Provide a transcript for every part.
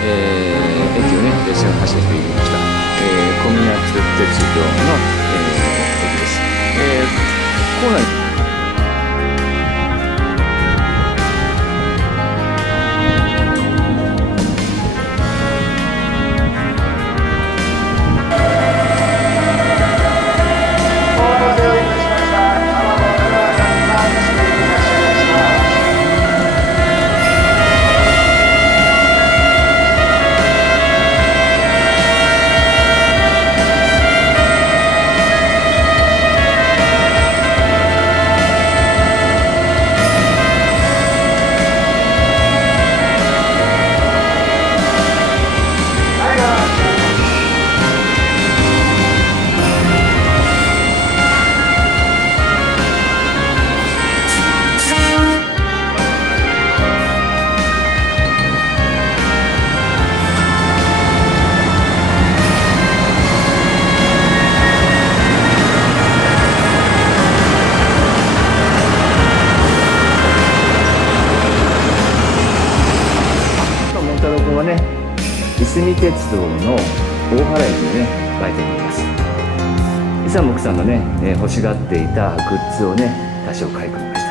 駅をね、列車が走っていきました。小湊鉄道の、駅です。構内いすみ鉄道の大原駅でね、売店にいます。イサモクさんのね、欲しがっていたグッズをね、多少買い込みました。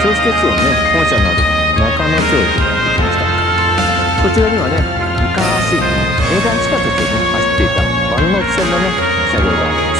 銚子鉄道のね、本社のある中野町駅にやってきました。こちらにはね、昔営団地下鉄でね、走っていた丸ノ内線のね、車両があります。